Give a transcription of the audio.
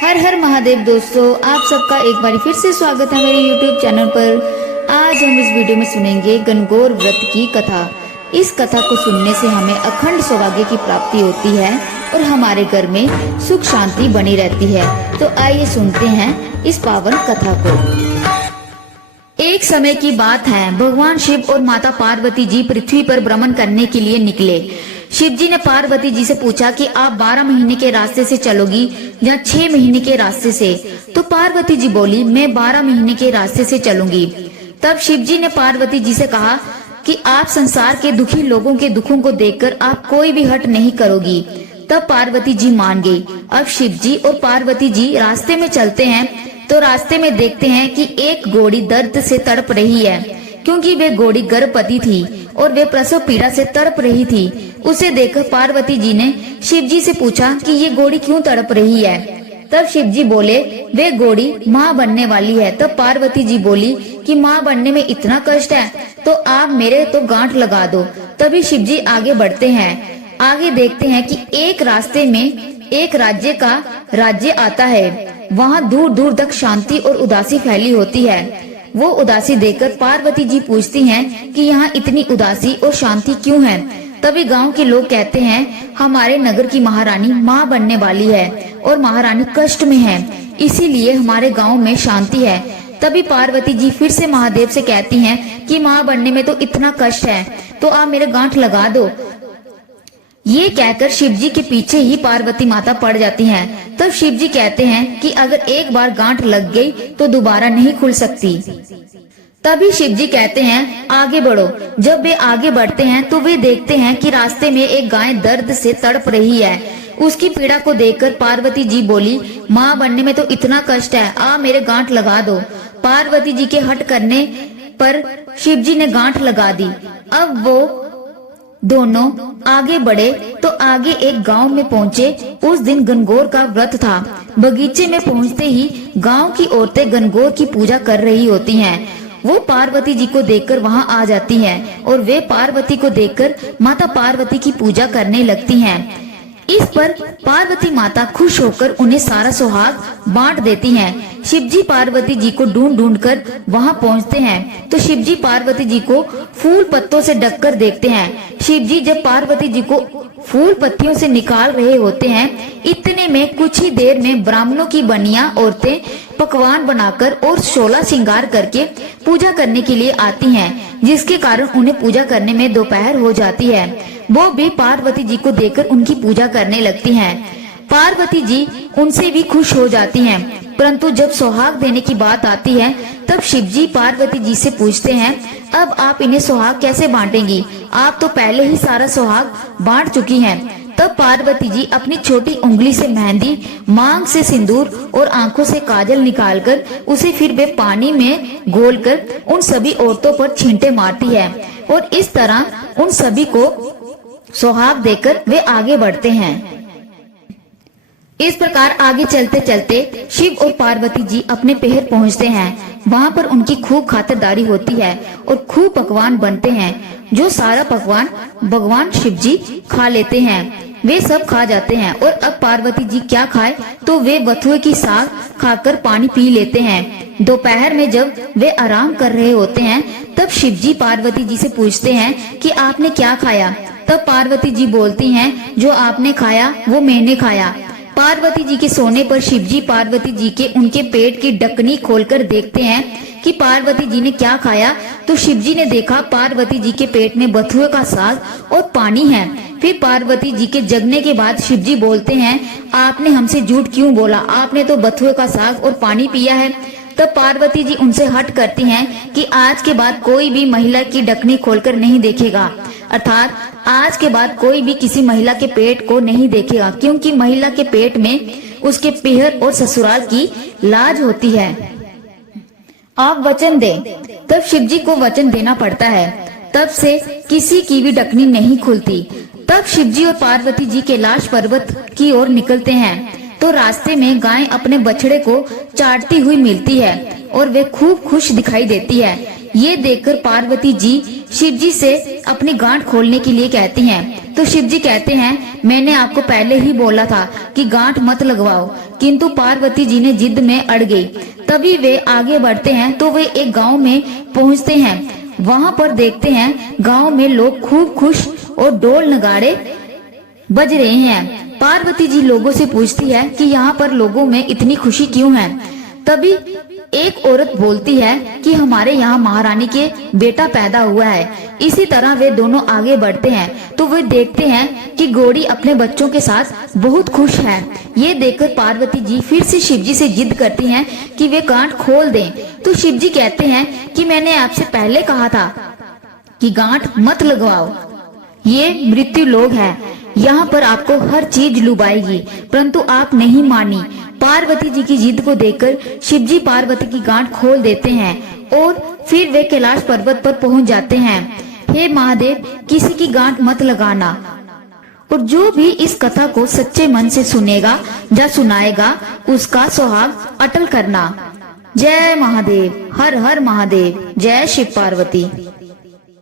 हर हर महादेव दोस्तों, आप सबका एक बार फिर से स्वागत है मेरे YouTube चैनल पर। आज हम इस वीडियो में सुनेंगे गणगौर व्रत की कथा। इस कथा को सुनने से हमें अखंड सौभाग्य की प्राप्ति होती है और हमारे घर में सुख शांति बनी रहती है। तो आइए सुनते हैं इस पावन कथा को। एक समय की बात है, भगवान शिव और माता पार्वती जी पृथ्वी पर भ्रमण करने के लिए निकले। शिव जी ने पार्वती जी से पूछा कि आप 12 महीने के रास्ते से चलोगी या 6 महीने के रास्ते से? तो पार्वती जी बोली, मैं 12 महीने के रास्ते से चलूंगी। तब शिव जी ने पार्वती जी से कहा कि आप संसार के दुखी लोगों के दुखों को देखकर आप कोई भी हट नहीं करोगी। तब पार्वती जी मान गई। अब शिव जी और पार्वती जी रास्ते में चलते हैं तो रास्ते में देखते हैं कि एक घोड़ी दर्द से तड़प रही है, क्योंकि वे घोड़ी गर्भवती थी और वे प्रसव पीड़ा से तड़प रही थी। उसे देखकर पार्वती जी ने शिव जी से पूछा कि ये घोड़ी क्यों तड़प रही है? तब शिव जी बोले, वे घोड़ी माँ बनने वाली है। तब पार्वती जी बोली कि माँ बनने में इतना कष्ट है तो आप मेरे तो गांठ लगा दो। तभी शिव जी आगे बढ़ते हैं। आगे देखते हैं कि एक रास्ते में एक राज्य का राज्य आता है। वहाँ दूर दूर तक शांति और उदासी फैली होती है। वो उदासी देखकर पार्वती जी पूछती हैं कि यहाँ इतनी उदासी और शांति क्यों है? तभी गांव के लोग कहते हैं, हमारे नगर की महारानी माँ बनने वाली है और महारानी कष्ट में है, इसीलिए हमारे गांव में शांति है। तभी पार्वती जी फिर से महादेव से कहती हैं कि माँ बनने में तो इतना कष्ट है, तो आप मेरे गांठ लगा दो। ये कहकर शिव जी के पीछे ही पार्वती माता पड़ जाती हैं। तब शिव जी कहते हैं कि अगर एक बार गांठ लग गई तो दोबारा नहीं खुल सकती। तभी शिव जी कहते हैं, आगे बढ़ो। जब वे आगे बढ़ते हैं तो वे देखते हैं कि रास्ते में एक गाय दर्द से तड़प रही है। उसकी पीड़ा को देखकर पार्वती जी बोली, माँ बनने में तो इतना कष्ट है, आप मेरे गांठ लगा दो। पार्वती जी के हट करने पर शिव जी ने गांठ लगा दी। अब वो दोनों आगे बढ़े तो आगे एक गांव में पहुंचे। उस दिन गणगौर का व्रत था। बगीचे में पहुंचते ही गांव की औरतें गणगौर की पूजा कर रही होती हैं। वो पार्वती जी को देखकर वहां आ जाती हैं और वे पार्वती को देखकर माता पार्वती की पूजा करने लगती हैं। इस पर पार्वती माता खुश होकर उन्हें सारा सुहाग बांट देती हैं। शिवजी पार्वती जी को ढूंढ ढूंढ कर वहां पहुंचते हैं तो शिवजी पार्वती जी को फूल पत्तों से ढककर देखते हैं। शिवजी जब पार्वती जी को फूल पत्तियों से निकाल रहे होते हैं, इतने में कुछ ही देर में ब्राह्मणों की बनिया औरतें पकवान बनाकर और 16 श्रृंगार करके पूजा करने के लिए आती हैं, जिसके कारण उन्हें पूजा करने में दोपहर हो जाती है। वो भी पार्वती जी को देखकर उनकी पूजा करने लगती हैं। पार्वती जी उनसे भी खुश हो जाती हैं, परंतु जब सुहाग देने की बात आती है तब शिव जी पार्वती जी से पूछते हैं, अब आप इन्हें सुहाग कैसे बांटेंगी? आप तो पहले ही सारा सुहाग बांट चुकी हैं। तब पार्वती जी अपनी छोटी उंगली से मेहंदी, मांग से सिंदूर और आंखों से काजल निकालकर उसे फिर वे पानी में घोलकर उन सभी औरतों पर छींटे मारती है और इस तरह उन सभी को सुहाग देकर वे आगे बढ़ते हैं। इस प्रकार आगे चलते चलते शिव और पार्वती जी अपने पहर पहुंचते हैं। वहां पर उनकी खूब खातिरदारी होती है और खूब पकवान बनते हैं, जो सारा पकवान भगवान शिव जी खा लेते हैं। वे सब खा जाते हैं और अब पार्वती जी क्या खाए तो वे बथुए की साग खाकर पानी पी लेते हैं। दोपहर में जब वे आराम कर रहे होते हैं तब शिव जी पार्वती जी से पूछते हैं कि आपने क्या खाया? तब पार्वती जी बोलती हैं, जो आपने खाया वो मैंने खाया। पार्वती जी के सोने पर शिव जी पार्वती जी के उनके पेट की ढकनी खोलकर देखते हैं कि पार्वती जी ने क्या खाया। तो शिव जी ने देखा पार्वती जी के पेट में बथुए का साग और पानी है। फिर पार्वती जी के जगने के बाद शिव जी बोलते हैं, आपने हमसे झूठ क्यों बोला? आपने तो बथुए का साग और पानी पिया है। तब पार्वती जी उनसे हट करती हैं कि आज के बाद कोई भी महिला की ढकनी खोलकर नहीं देखेगा, अर्थात आज के बाद कोई भी किसी महिला के पेट को नहीं देखेगा, क्योंकि महिला के पेट में उसके पीहर और ससुराल की लाज होती है। आप वचन दें। तब शिव जी को वचन देना पड़ता है। तब से किसी की भी ढकनी नहीं खुलती। तब शिव जी और पार्वती जी कैलाश पर्वत की ओर निकलते हैं तो रास्ते में गाय अपने बछड़े को चाटती हुई मिलती है और वे खूब खुश दिखाई देती है। ये देखकर पार्वती जी शिव जी से अपनी गांठ खोलने के लिए कहती हैं। तो शिव जी कहते हैं, मैंने आपको पहले ही बोला था कि गांठ मत लगवाओ, किंतु पार्वती जी ने जिद में अड़ गई। तभी वे आगे बढ़ते हैं तो वे एक गांव में पहुंचते हैं। वहां पर देखते हैं गांव में लोग खूब खुश और ढोल नगाड़े बज रहे हैं। पार्वती जी लोगों से पूछती है कि यहाँ पर लोगों में इतनी खुशी क्यों है। तभी एक औरत बोलती है कि हमारे यहाँ महारानी के बेटा पैदा हुआ है। इसी तरह वे दोनों आगे बढ़ते हैं तो वे देखते हैं कि गौड़ी अपने बच्चों के साथ बहुत खुश है। ये देखकर पार्वती जी फिर से शिव जी से जिद करती हैं कि वे गांठ खोल दें। तो शिव जी कहते हैं कि मैंने आपसे पहले कहा था कि गांठ मत लगवाओ, ये मृत्यु लोक है, यहाँ पर आपको हर चीज लुभाएगी, परंतु आप नहीं मानी। पार्वती जी की जिद को देखकर शिव जी पार्वती की गांठ खोल देते हैं और फिर वे कैलाश पर्वत पर पहुंच जाते हैं। हे महादेव, किसी की गांठ मत लगाना, और जो भी इस कथा को सच्चे मन से सुनेगा या सुनाएगा उसका सुहाग अटल करना। जय महादेव, हर हर महादेव, जय शिव पार्वती।